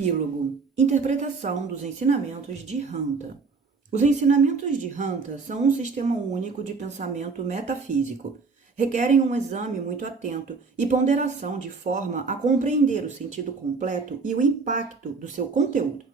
Epílogo. Interpretação dos ensinamentos de Hanta. Os ensinamentos de Hanta são um sistema único de pensamento metafísico. Requerem um exame muito atento e ponderação de forma a compreender o sentido completo e o impacto do seu conteúdo.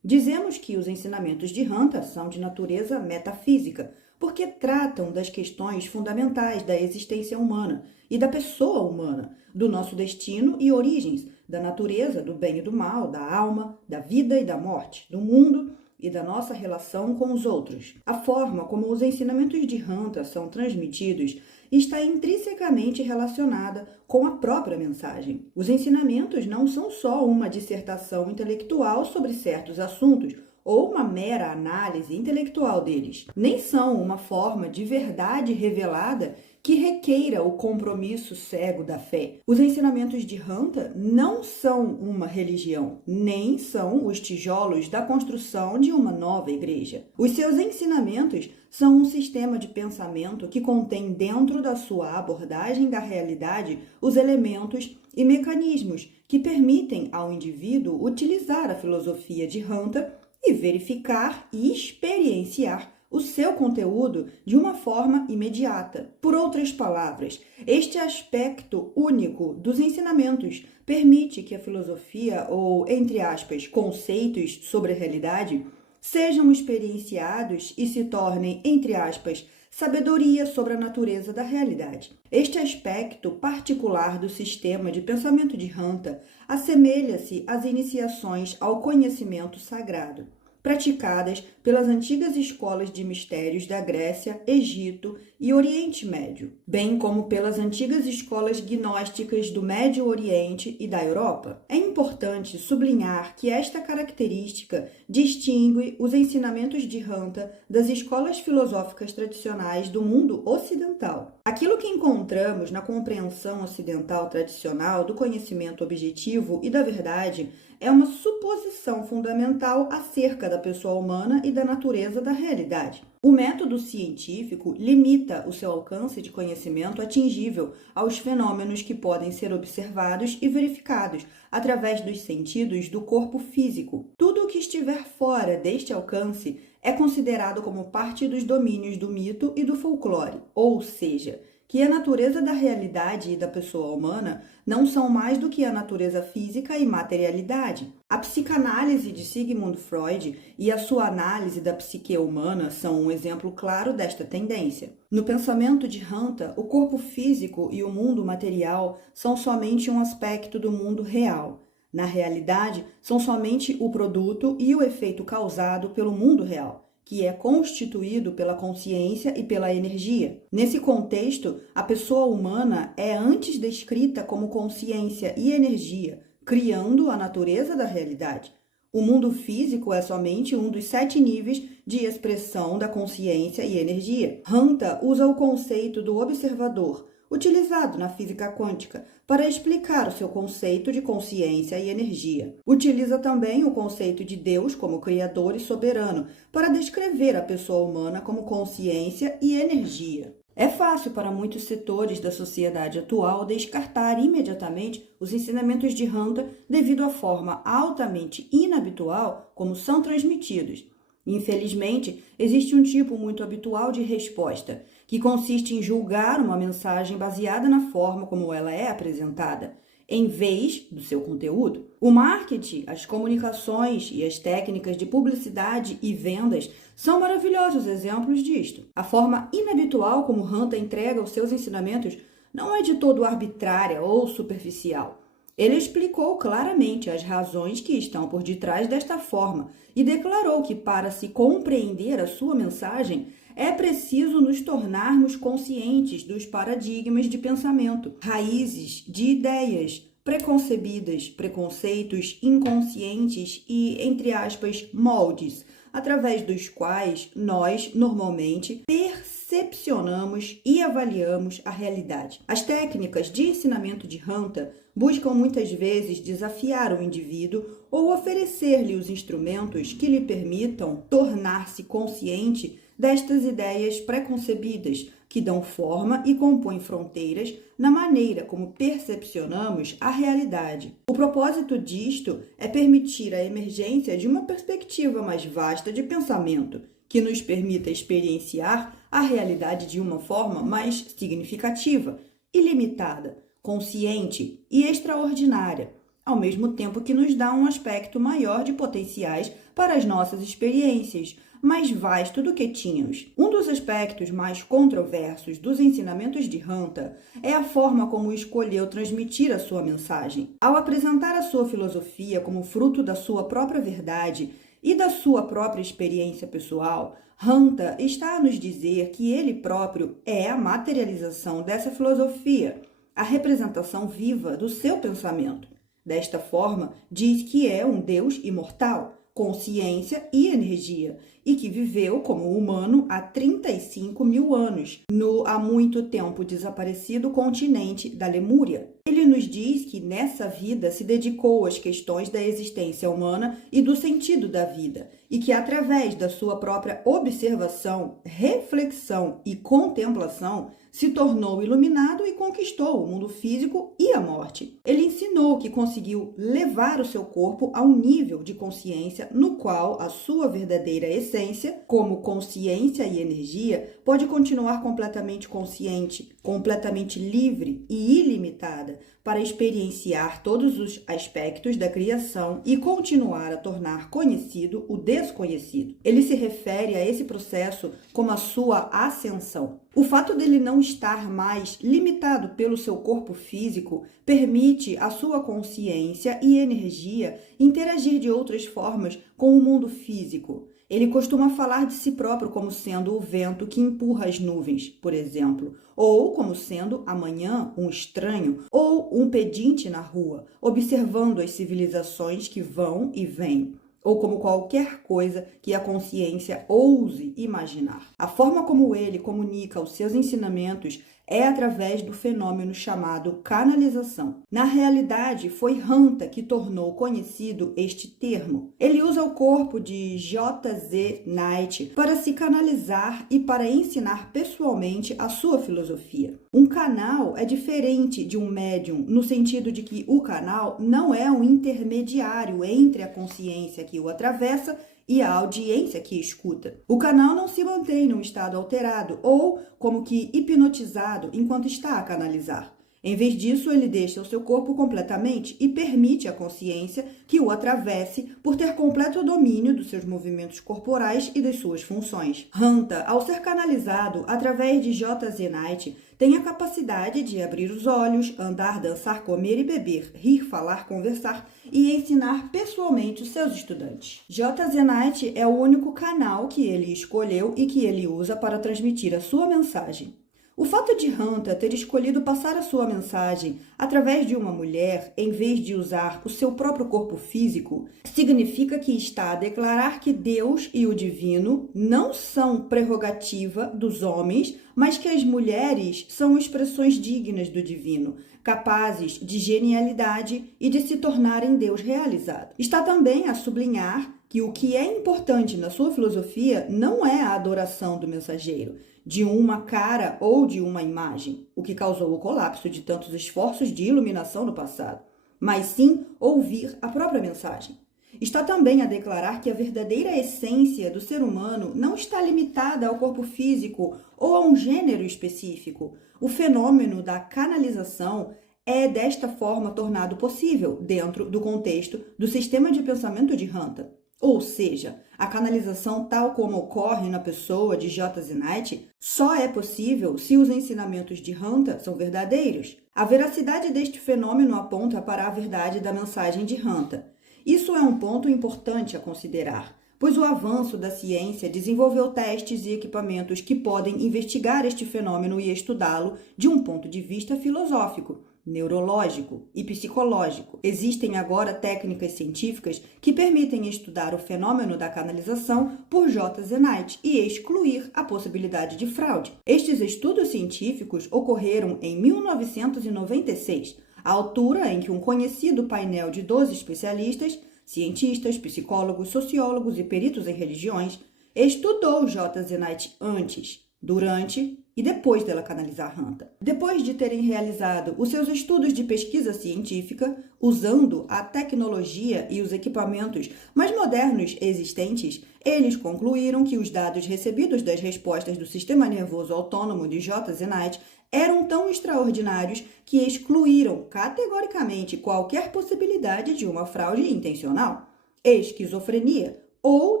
Dizemos que os ensinamentos de Hanta são de natureza metafísica, porque tratam das questões fundamentais da existência humana e da pessoa humana, do nosso destino e origens, da natureza, do bem e do mal, da alma, da vida e da morte, do mundo e da nossa relação com os outros. A forma como os ensinamentos de Hanta são transmitidos está intrinsecamente relacionada com a própria mensagem. Os ensinamentos não são só uma dissertação intelectual sobre certos assuntos, ou uma mera análise intelectual deles. Nem são uma forma de verdade revelada que requeira o compromisso cego da fé. Os ensinamentos de Hanta não são uma religião, nem são os tijolos da construção de uma nova igreja. Os seus ensinamentos são um sistema de pensamento que contém dentro da sua abordagem da realidade os elementos e mecanismos que permitem ao indivíduo utilizar a filosofia de Hanta e verificar e experienciar o seu conteúdo de uma forma imediata. Por outras palavras, este aspecto único dos ensinamentos permite que a filosofia, ou, entre aspas, conceitos sobre a realidade, sejam experienciados e se tornem, entre aspas, sabedoria sobre a natureza da realidade. Este aspecto particular do sistema de pensamento de Hanta assemelha-se às iniciações ao conhecimento sagrado, praticadas pelas antigas escolas de mistérios da Grécia, Egito e Oriente Médio, bem como pelas antigas escolas gnósticas do Médio Oriente e da Europa. É importante sublinhar que esta característica distingue os ensinamentos de Hanta das escolas filosóficas tradicionais do mundo ocidental. Aquilo que encontramos na compreensão ocidental tradicional do conhecimento objetivo e da verdade é uma suposição fundamental acerca da pessoa humana e da natureza da realidade. O método científico limita o seu alcance de conhecimento atingível aos fenômenos que podem ser observados e verificados através dos sentidos do corpo físico. Tudo o que estiver fora deste alcance é considerado como parte dos domínios do mito e do folclore, ou seja, que a natureza da realidade e da pessoa humana não são mais do que a natureza física e materialidade. A psicanálise de Sigmund Freud e a sua análise da psique humana são um exemplo claro desta tendência. No pensamento de Hanta, o corpo físico e o mundo material são somente um aspecto do mundo real. Na realidade, são somente o produto e o efeito causado pelo mundo real, que é constituído pela consciência e pela energia. Nesse contexto, a pessoa humana é antes descrita como consciência e energia, criando a natureza da realidade. O mundo físico é somente um dos 7 níveis de expressão da consciência e energia. Hanta usa o conceito do observador, utilizado na física quântica, para explicar o seu conceito de consciência e energia. Utiliza também o conceito de Deus como criador e soberano, para descrever a pessoa humana como consciência e energia. É fácil para muitos setores da sociedade atual descartar imediatamente os ensinamentos de Hanta devido à forma altamente inabitual como são transmitidos. Infelizmente, existe um tipo muito habitual de resposta, que consiste em julgar uma mensagem baseada na forma como ela é apresentada, em vez do seu conteúdo. O marketing, as comunicações e as técnicas de publicidade e vendas são maravilhosos exemplos disto. A forma inabitual como Hanta entrega os seus ensinamentos não é de todo arbitrária ou superficial. Ele explicou claramente as razões que estão por detrás desta forma e declarou que, para se compreender a sua mensagem, é preciso nos tornarmos conscientes dos paradigmas de pensamento, raízes de ideias preconcebidas, preconceitos inconscientes e, entre aspas, moldes, através dos quais nós, normalmente, percepcionamos e avaliamos a realidade. As técnicas de ensinamento de Hanta buscam muitas vezes desafiar o indivíduo ou oferecer-lhe os instrumentos que lhe permitam tornar-se consciente destas ideias preconcebidas, que dão forma e compõem fronteiras na maneira como percepcionamos a realidade. O propósito disto é permitir a emergência de uma perspectiva mais vasta de pensamento, que nos permita experienciar a realidade de uma forma mais significativa, ilimitada, consciente e extraordinária, ao mesmo tempo que nos dá um aspecto maior de potenciais para as nossas experiências, mais vasto do que tínhamos. Um dos aspectos mais controversos dos ensinamentos de Hanta é a forma como escolheu transmitir a sua mensagem. Ao apresentar a sua filosofia como fruto da sua própria verdade e da sua própria experiência pessoal, Hanta está a nos dizer que ele próprio é a materialização dessa filosofia, a representação viva do seu pensamento. Desta forma, diz que é um Deus imortal, consciência e energia, e que viveu como humano há 35 mil anos, no há muito tempo desaparecido continente da Lemúria. Ele nos diz que nessa vida se dedicou às questões da existência humana e do sentido da vida, e que através da sua própria observação, reflexão e contemplação, se tornou iluminado e conquistou o mundo físico e a morte. Ele ensinou que conseguiu levar o seu corpo a um nível de consciência no qual a sua verdadeira essência, como consciência e energia, pode continuar completamente consciente, completamente livre e ilimitada para experienciar todos os aspectos da criação e continuar a tornar conhecido o desconhecido. Ele se refere a esse processo como a sua ascensão. O fato dele não estar mais limitado pelo seu corpo físico permite à sua consciência e energia interagir de outras formas com o mundo físico. Ele costuma falar de si próprio como sendo o vento que empurra as nuvens, por exemplo, ou como sendo amanhã um estranho ou um pedinte na rua, observando as civilizações que vão e vêm, ou como qualquer coisa que a consciência ouse imaginar. A forma como ele comunica os seus ensinamentos é através do fenômeno chamado canalização. Na realidade, foi Hanta que tornou conhecido este termo. Ele usa o corpo de J.Z. Knight para se canalizar e para ensinar pessoalmente a sua filosofia. Um canal é diferente de um médium no sentido de que o canal não é um intermediário entre a consciência que o atravessa e a audiência que escuta. O canal não se mantém num estado alterado ou como que hipnotizado enquanto está a canalizar. Em vez disso, ele deixa o seu corpo completamente e permite à consciência que o atravesse por ter completo domínio dos seus movimentos corporais e das suas funções. Hanta, ao ser canalizado através de J.Z. Knight, tem a capacidade de abrir os olhos, andar, dançar, comer e beber, rir, falar, conversar e ensinar pessoalmente os seus estudantes. J.Z. Knight é o único canal que ele escolheu e que ele usa para transmitir a sua mensagem. O fato de Hanta ter escolhido passar a sua mensagem através de uma mulher, em vez de usar o seu próprio corpo físico, significa que está a declarar que Deus e o divino não são prerrogativa dos homens, mas que as mulheres são expressões dignas do divino, capazes de genialidade e de se tornarem Deus realizado. Está também a sublinhar que o que é importante na sua filosofia não é a adoração do mensageiro, de uma cara ou de uma imagem, o que causou o colapso de tantos esforços de iluminação no passado, mas sim ouvir a própria mensagem. Está também a declarar que a verdadeira essência do ser humano não está limitada ao corpo físico ou a um gênero específico. O fenômeno da canalização é desta forma tornado possível dentro do contexto do sistema de pensamento de Hanta. Ou seja, a canalização tal como ocorre na pessoa de J.Z. Knight só é possível se os ensinamentos de Hanta são verdadeiros. A veracidade deste fenômeno aponta para a verdade da mensagem de Hanta. Isso é um ponto importante a considerar, pois o avanço da ciência desenvolveu testes e equipamentos que podem investigar este fenômeno e estudá-lo de um ponto de vista filosófico, neurológico e psicológico. Existem agora técnicas científicas que permitem estudar o fenômeno da canalização por J.Z. Knight e excluir a possibilidade de fraude. Estes estudos científicos ocorreram em 1996, a altura em que um conhecido painel de 12 especialistas, cientistas, psicólogos, sociólogos e peritos em religiões, estudou J.Z. Knight antes, durante e depois dela canalizar Hanta. Depois de terem realizado os seus estudos de pesquisa científica, usando a tecnologia e os equipamentos mais modernos existentes, eles concluíram que os dados recebidos das respostas do sistema nervoso autônomo de J. Knight eram tão extraordinários que excluíram categoricamente qualquer possibilidade de uma fraude intencional, esquizofrenia ou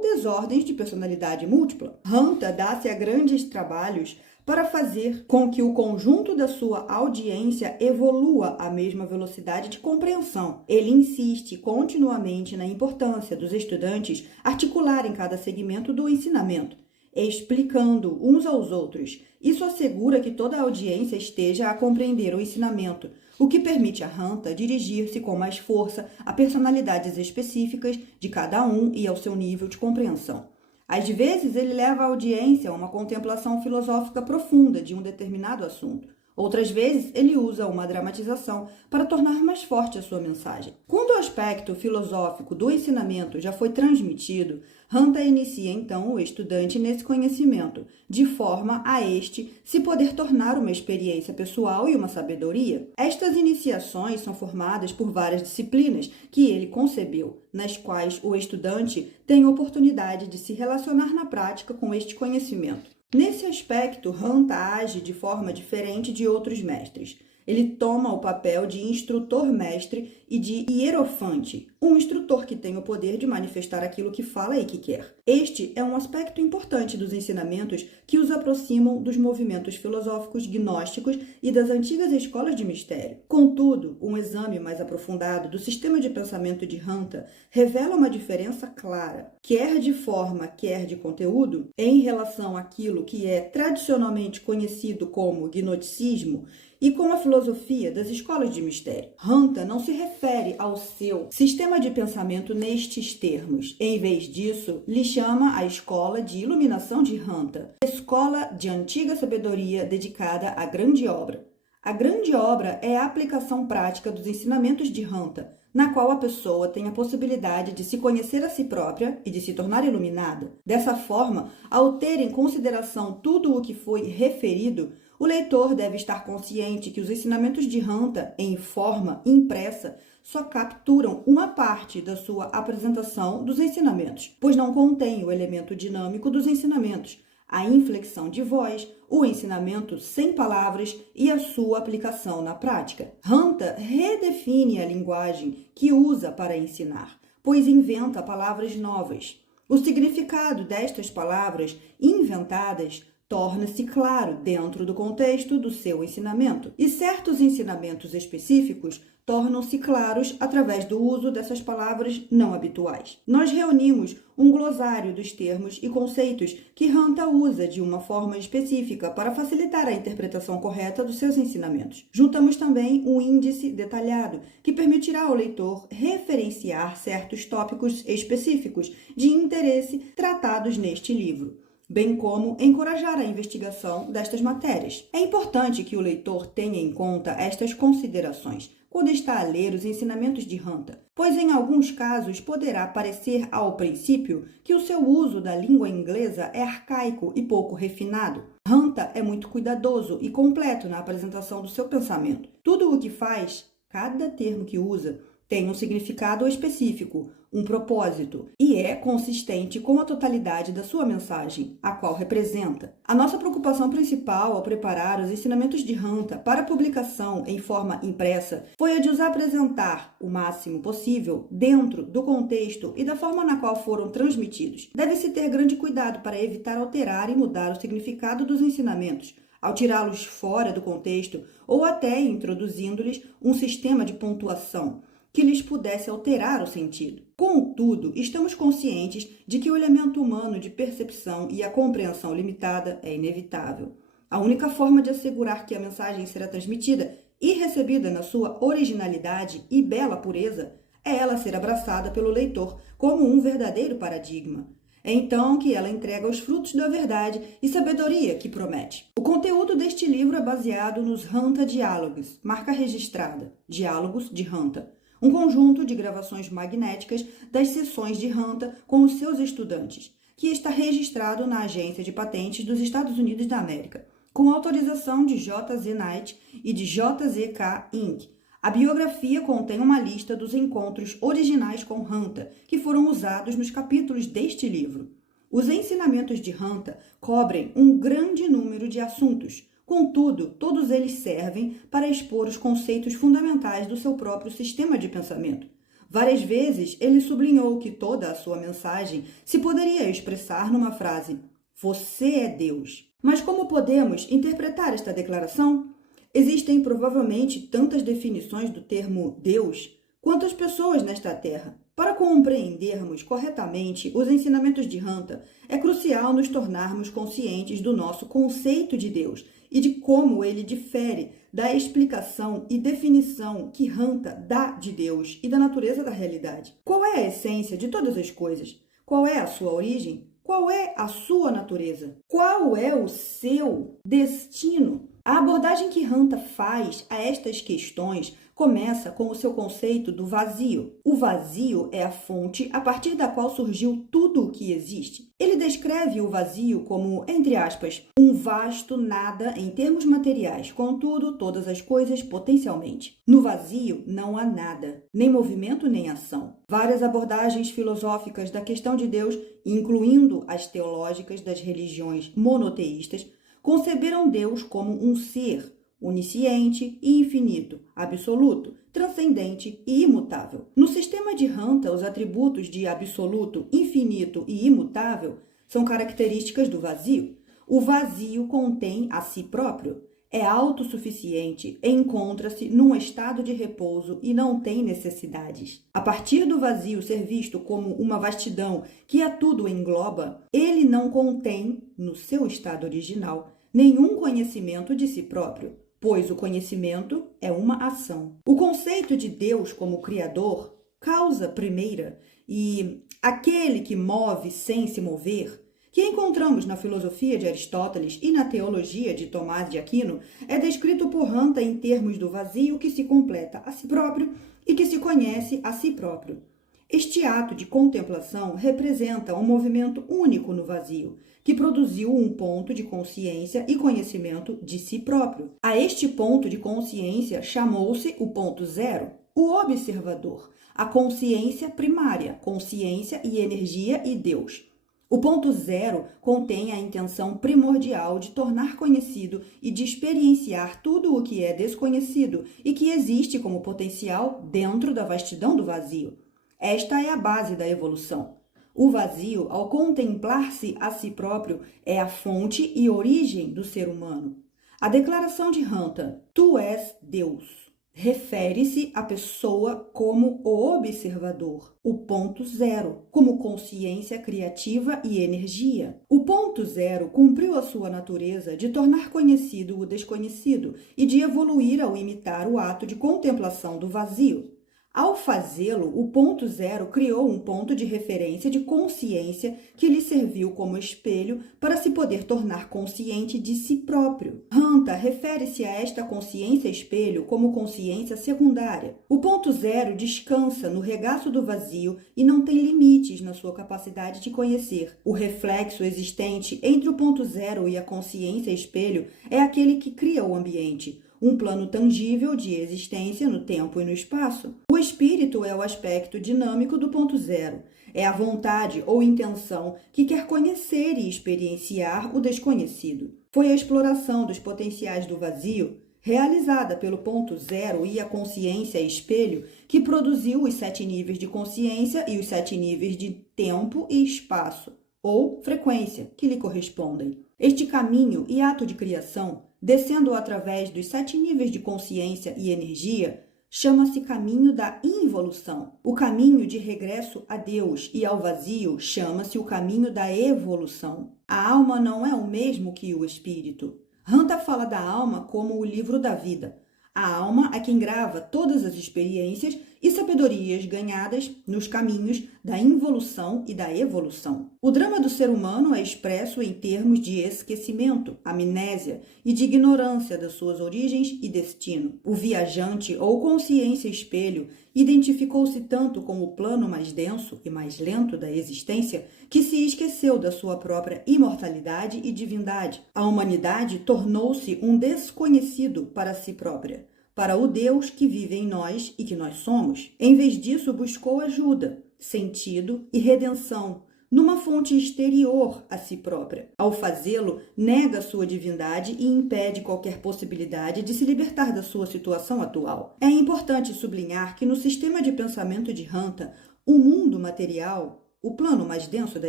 desordens de personalidade múltipla. Hanta dá-se a grandes trabalhos para fazer com que o conjunto da sua audiência evolua à mesma velocidade de compreensão. Ele insiste continuamente na importância dos estudantes articularem cada segmento do ensinamento, explicando uns aos outros. Isso assegura que toda a audiência esteja a compreender o ensinamento, o que permite a Hanta dirigir-se com mais força a personalidades específicas de cada um e ao seu nível de compreensão. Às vezes, ele leva a audiência a uma contemplação filosófica profunda de um determinado assunto. Outras vezes, ele usa uma dramatização para tornar mais forte a sua mensagem. Quando o aspecto filosófico do ensinamento já foi transmitido, Hanta inicia então o estudante nesse conhecimento, de forma a este se poder tornar uma experiência pessoal e uma sabedoria. Estas iniciações são formadas por várias disciplinas que ele concebeu, nas quais o estudante tem oportunidade de se relacionar na prática com este conhecimento. Nesse aspecto, Hanta age de forma diferente de outros mestres. Ele toma o papel de instrutor-mestre e de hierofante, um instrutor que tem o poder de manifestar aquilo que fala e que quer. Este é um aspecto importante dos ensinamentos que os aproximam dos movimentos filosóficos gnósticos e das antigas escolas de mistério. Contudo, um exame mais aprofundado do sistema de pensamento de Hanta revela uma diferença clara, quer de forma, quer de conteúdo, em relação àquilo que é tradicionalmente conhecido como gnosticismo e com a filosofia das escolas de mistério. Hanta não se refere ao seu sistema de pensamento nestes termos. Em vez disso, lhe chama a escola de iluminação de Hanta, escola de antiga sabedoria dedicada à grande obra. A grande obra é a aplicação prática dos ensinamentos de Hanta, na qual a pessoa tem a possibilidade de se conhecer a si própria e de se tornar iluminada. Dessa forma, ao ter em consideração tudo o que foi referido, o leitor deve estar consciente que os ensinamentos de Hanta, em forma impressa, só capturam uma parte da sua apresentação dos ensinamentos, pois não contém o elemento dinâmico dos ensinamentos, a inflexão de voz, o ensinamento sem palavras e a sua aplicação na prática. Hanta redefine a linguagem que usa para ensinar, pois inventa palavras novas. O significado destas palavras inventadas torna-se claro dentro do contexto do seu ensinamento, e certos ensinamentos específicos tornam-se claros através do uso dessas palavras não habituais. Nós reunimos um glossário dos termos e conceitos que Hanta usa de uma forma específica para facilitar a interpretação correta dos seus ensinamentos. Juntamos também um índice detalhado que permitirá ao leitor referenciar certos tópicos específicos de interesse tratados neste livro, bem como encorajar a investigação destas matérias. É importante que o leitor tenha em conta estas considerações quando está a ler os ensinamentos de Hanta, pois em alguns casos poderá parecer ao princípio que o seu uso da língua inglesa é arcaico e pouco refinado. Hanta é muito cuidadoso e completo na apresentação do seu pensamento. Tudo o que faz, cada termo que usa, tem um significado específico, um propósito, e é consistente com a totalidade da sua mensagem, a qual representa. A nossa preocupação principal ao preparar os ensinamentos de Hanta para publicação em forma impressa foi a de os apresentar o máximo possível dentro do contexto e da forma na qual foram transmitidos. Deve-se ter grande cuidado para evitar alterar e mudar o significado dos ensinamentos, ao tirá-los fora do contexto ou até introduzindo-lhes um sistema de pontuação que lhes pudesse alterar o sentido. Contudo, estamos conscientes de que o elemento humano de percepção e a compreensão limitada é inevitável. A única forma de assegurar que a mensagem será transmitida e recebida na sua originalidade e bela pureza é ela ser abraçada pelo leitor como um verdadeiro paradigma. É então que ela entrega os frutos da verdade e sabedoria que promete. O conteúdo deste livro é baseado nos Hanta Diálogos, marca registrada, Diálogos de Hanta, um conjunto de gravações magnéticas das sessões de Hanta com os seus estudantes, que está registrado na Agência de Patentes dos Estados Unidos da América. com autorização de J.Z. Knight e de J.Z.K. Inc. A biografia contém uma lista dos encontros originais com Hanta, que foram usados nos capítulos deste livro. Os ensinamentos de Hanta cobrem um grande número de assuntos, contudo, todos eles servem para expor os conceitos fundamentais do seu próprio sistema de pensamento. Várias vezes, ele sublinhou que toda a sua mensagem se poderia expressar numa frase: "Você é Deus". Mas como podemos interpretar esta declaração? Existem provavelmente tantas definições do termo Deus quanto as pessoas nesta terra. Para compreendermos corretamente os ensinamentos de Hanta, é crucial nos tornarmos conscientes do nosso conceito de Deus e de como ele difere da explicação e definição que Hanta dá de Deus e da natureza da realidade. Qual é a essência de todas as coisas? Qual é a sua origem? Qual é a sua natureza? Qual é o seu destino? A abordagem que Hanta faz a estas questões começa com o seu conceito do vazio. O vazio é a fonte a partir da qual surgiu tudo o que existe. Ele descreve o vazio como, entre aspas, um vasto nada em termos materiais, contudo, todas as coisas potencialmente. No vazio não há nada, nem movimento nem ação. Várias abordagens filosóficas da questão de Deus, incluindo as teológicas das religiões monoteístas, conceberam Deus como um ser onisciente e infinito, absoluto, transcendente e imutável. No sistema de Hanta, os atributos de absoluto, infinito e imutável são características do vazio. O vazio contém a si próprio, é autossuficiente, encontra-se num estado de repouso e não tem necessidades. A partir do vazio ser visto como uma vastidão que a tudo engloba, ele não contém, no seu estado original, nenhum conhecimento de si próprio, pois o conhecimento é uma ação. O conceito de Deus como Criador, causa primeira e aquele que move sem se mover, que encontramos na filosofia de Aristóteles e na teologia de Tomás de Aquino, é descrito por Hanta em termos do vazio que se completa a si próprio e que se conhece a si próprio. Este ato de contemplação representa um movimento único no vazio, que produziu um ponto de consciência e conhecimento de si próprio. A este ponto de consciência chamou-se o ponto zero, o observador, a consciência primária, consciência e energia e Deus. O ponto zero contém a intenção primordial de tornar conhecido e de experienciar tudo o que é desconhecido e que existe como potencial dentro da vastidão do vazio. Esta é a base da evolução. O vazio, ao contemplar-se a si próprio, é a fonte e origem do ser humano. A declaração de Hanta, "Tu és Deus", refere-se à pessoa como o observador, o ponto zero, como consciência criativa e energia. O ponto zero cumpriu a sua natureza de tornar conhecido o desconhecido e de evoluir ao imitar o ato de contemplação do vazio. Ao fazê-lo, o ponto zero criou um ponto de referência de consciência que lhe serviu como espelho para se poder tornar consciente de si próprio. Hanta refere-se a esta consciência espelho como consciência secundária. O ponto zero descansa no regaço do vazio e não tem limites na sua capacidade de conhecer. O reflexo existente entre o ponto zero e a consciência espelho é aquele que cria o ambiente, um plano tangível de existência no tempo e no espaço. O espírito é o aspecto dinâmico do ponto zero. É a vontade ou intenção que quer conhecer e experienciar o desconhecido. Foi a exploração dos potenciais do vazio, realizada pelo ponto zero e a consciência espelho, que produziu os 7 níveis de consciência e os 7 níveis de tempo e espaço, ou frequência, que lhe correspondem. Este caminho e ato de criação, descendo através dos 7 níveis de consciência e energia, chama-se caminho da involução. O caminho de regresso a Deus e ao vazio chama-se o caminho da evolução. A alma não é o mesmo que o espírito. Hanta fala da alma como o livro da vida. A alma é quem grava todas as experiências e sabedorias ganhadas nos caminhos da involução e da evolução. O drama do ser humano é expresso em termos de esquecimento, amnésia e de ignorância das suas origens e destino. O viajante ou consciência espelho identificou-se tanto com o plano mais denso e mais lento da existência que se esqueceu da sua própria imortalidade e divindade. A humanidade tornou-se um desconhecido para si própria, para o Deus que vive em nós e que nós somos. Em vez disso, buscou ajuda, sentido e redenção numa fonte exterior a si própria. Ao fazê-lo, nega sua divindade e impede qualquer possibilidade de se libertar da sua situação atual. É importante sublinhar que no sistema de pensamento de Hanta, o mundo material, o plano mais denso da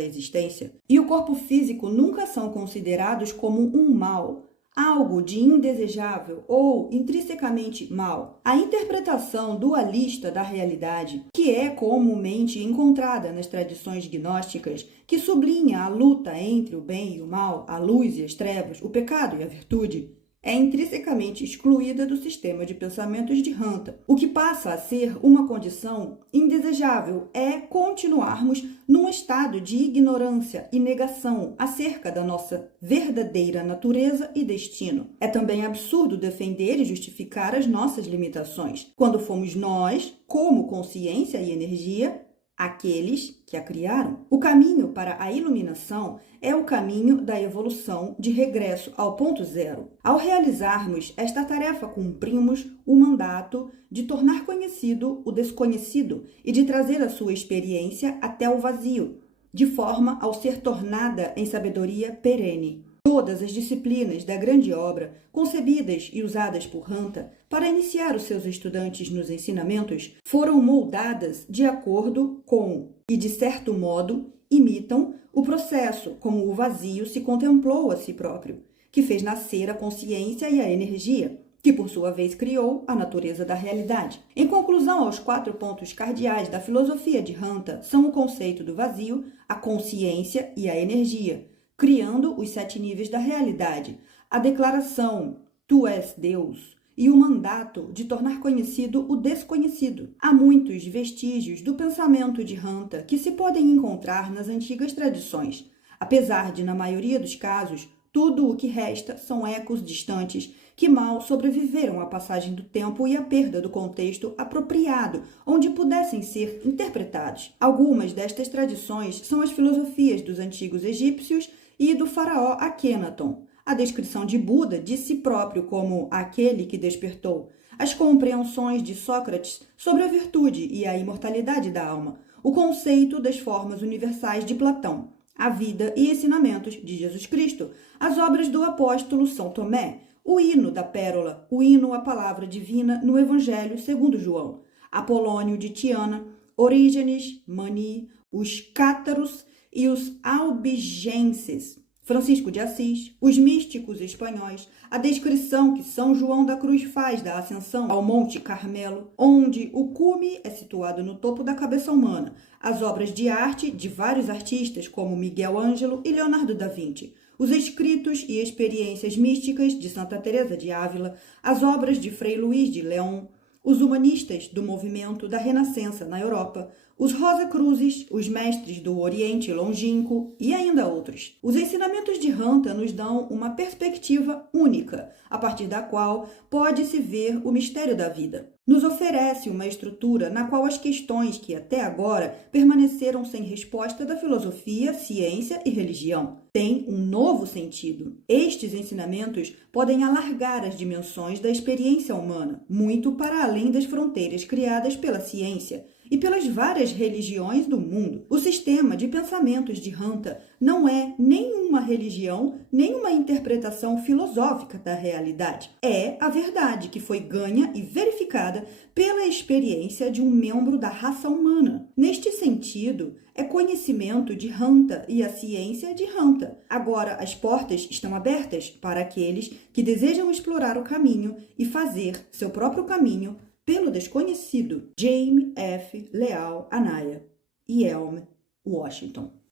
existência, e o corpo físico nunca são considerados como um mal, algo de indesejável ou intrinsecamente mal. A interpretação dualista da realidade, que é comumente encontrada nas tradições gnósticas, que sublinha a luta entre o bem e o mal, a luz e as trevas, o pecado e a virtude, é intrinsecamente excluída do sistema de pensamentos de Hanta. O que passa a ser uma condição indesejável é continuarmos num estado de ignorância e negação acerca da nossa verdadeira natureza e destino. É também absurdo defender e justificar as nossas limitações, quando fomos nós, como consciência e energia, aqueles que a criaram. O caminho para a iluminação é o caminho da evolução de regresso ao ponto zero. Ao realizarmos esta tarefa, cumprimos o mandato de tornar conhecido o desconhecido e de trazer a sua experiência até o vazio, de forma ao ser tornada em sabedoria perene. Todas as disciplinas da grande obra, concebidas e usadas por Hanta para iniciar os seus estudantes nos ensinamentos, foram moldadas de acordo com e, de certo modo, imitam o processo como o vazio se contemplou a si próprio, que fez nascer a consciência e a energia, que por sua vez criou a natureza da realidade. Em conclusão, os 4 pontos cardeais da filosofia de Hanta são o conceito do vazio, a consciência e a energia, criando os 7 níveis da realidade, a declaração "Tu és Deus" e o mandato de tornar conhecido o desconhecido. Há muitos vestígios do pensamento de Hanta que se podem encontrar nas antigas tradições, apesar de, na maioria dos casos, tudo o que resta são ecos distantes que mal sobreviveram à passagem do tempo e à perda do contexto apropriado onde pudessem ser interpretados. Algumas destas tradições são as filosofias dos antigos egípcios e do faraó Akhenaton, a descrição de Buda de si próprio como aquele que despertou, as compreensões de Sócrates sobre a virtude e a imortalidade da alma, o conceito das formas universais de Platão, a vida e ensinamentos de Jesus Cristo, as obras do apóstolo São Tomé, o hino da Pérola, o hino à palavra divina no Evangelho segundo João, Apolônio de Tiana, Orígenes, Mani, os cátaros e os albigenses, Francisco de Assis, os místicos espanhóis, a descrição que São João da Cruz faz da ascensão ao Monte Carmelo, onde o cume é situado no topo da cabeça humana, as obras de arte de vários artistas como Miguel Ângelo e Leonardo da Vinci, os escritos e experiências místicas de Santa Teresa de Ávila, as obras de Frei Luís de León, os humanistas do movimento da Renascença na Europa, os Rosa-Cruzes, os mestres do Oriente Longínquo e ainda outros. Os ensinamentos de Hanta nos dão uma perspectiva única, a partir da qual pode-se ver o mistério da vida. Nos oferece uma estrutura na qual as questões que até agora permaneceram sem resposta da filosofia, ciência e religião têm um novo sentido. Estes ensinamentos podem alargar as dimensões da experiência humana, muito para além das fronteiras criadas pela ciência e pelas várias religiões do mundo. O sistema de pensamentos de Hanta não é nenhuma religião, nem uma interpretação filosófica da realidade. É a verdade que foi ganha e verificada pela experiência de um membro da raça humana. Neste sentido, é conhecimento de Hanta e a ciência de Hanta. Agora, as portas estão abertas para aqueles que desejam explorar o caminho e fazer seu próprio caminho pelo desconhecido. Jaime F. Leal Anaya, Yelm, Washington.